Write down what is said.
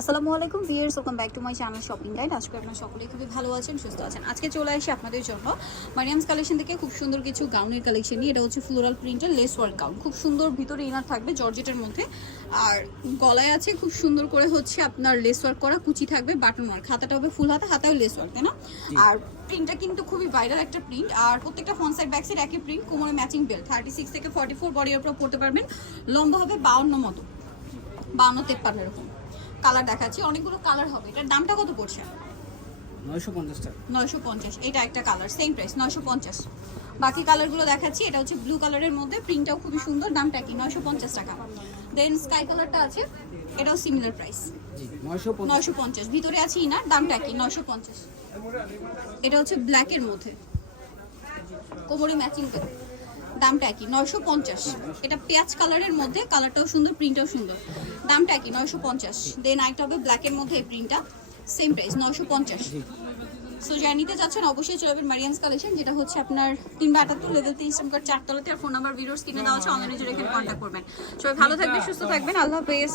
আসসালামু আলাইকুম viewers welcome back to my channel shopping guide. আজকে আপনারা সকলেই খুবই ভালো আছেন সুস্থ আছেন। আজকে চলে আসি আপনাদের জন্য মারিয়ামস কালেকশন থেকে। খুব সুন্দর কিছু গাউনের কালেকশন নিয়ে। এটা হচ্ছে ফ্লোরাল প্রিন্টের লেস ওয়ার্ক গাউন। খুব সুন্দর ভিতরে ইনার থাকবে জর্জেটের মধ্যে। আর গলায় আছে খুব সুন্দর করে হচ্ছে আপনার লেস ওয়ার্ক করা কুচি থাকবে বাটন ওয়ার্ক। হাতাটা হবে ফুল হাতা হাতাও লেস ওয়ার্ক তাই না? আর প্রিন্টটা কিন্তু খুবই ভাইরাল একটা প্রিন্ট। আর প্রত্যেকটা ফ্রন্ট সাইড ব্যাক সাইড একই প্রিন্ট কোমরে ম্যাচিং বেল্ট। থার্টি সিক্স থেকে ফর্টি ফোর বডির উপর পড়তে পারবেন। লম্বা হবে বাউন্ন মতো। বাউন্ন তেপ্পান্ন এরকম। কালার দেখাচ্ছি। অনেকগুলো কালার হবে। এটার দামটা কত পড়ছে? নয়শো পঞ্চাশ টাকা। নয়শো পঞ্চাশ। এটা একটা কালার সেম প্রাইস নয়শো পঞ্চাশ। বাকি কালারগুলো দেখাচ্ছি এটা হচ্ছে ব্লু কালারের মধ্যে প্রিন্টটাও খুবই সুন্দর দামটা কি নয়শো পঞ্চাশ টাকা। দেন স্কাই কালারটা আছে এটাও সিমিলার প্রাইস জি ভিতরে আছে ইনার দামটা কি এটা হচ্ছে ব্ল্যাকের মধ্যে। কোমরে ম্যাচিং করে। দামটা কি নয়শো পঞ্চাশ। এটা পেঁয়াজ কালারের মধ্যে, কালারটাও সুন্দর প্রিন্টটাও সুন্দর। দামটা কি নয়শো পঞ্চাশ। দেন আরেকটা হবে ব্ল্যাকের মধ্যে এই প্রিন্টটা সেম প্রাইস নয়শো পঞ্চাশ। সো যারা নিতে চাচ্ছেন অবশ্যই চলে যাবেন মারিয়ান্স কালেকশন যেটা হচ্ছে আপনার তিন বা আটাত্তর লেভেল তিন ইসলাম কার্ড চারতলাতে আর ফোন নাম্বার ভিডিওস কিনে দেওয়া হচ্ছে অনলাইনে জন্য এখানে কন্ট্যাক্ট করবেন। সবাই ভালো থাকবেন, সুস্থ থাকবেন, আল্লাহ হাফেজ।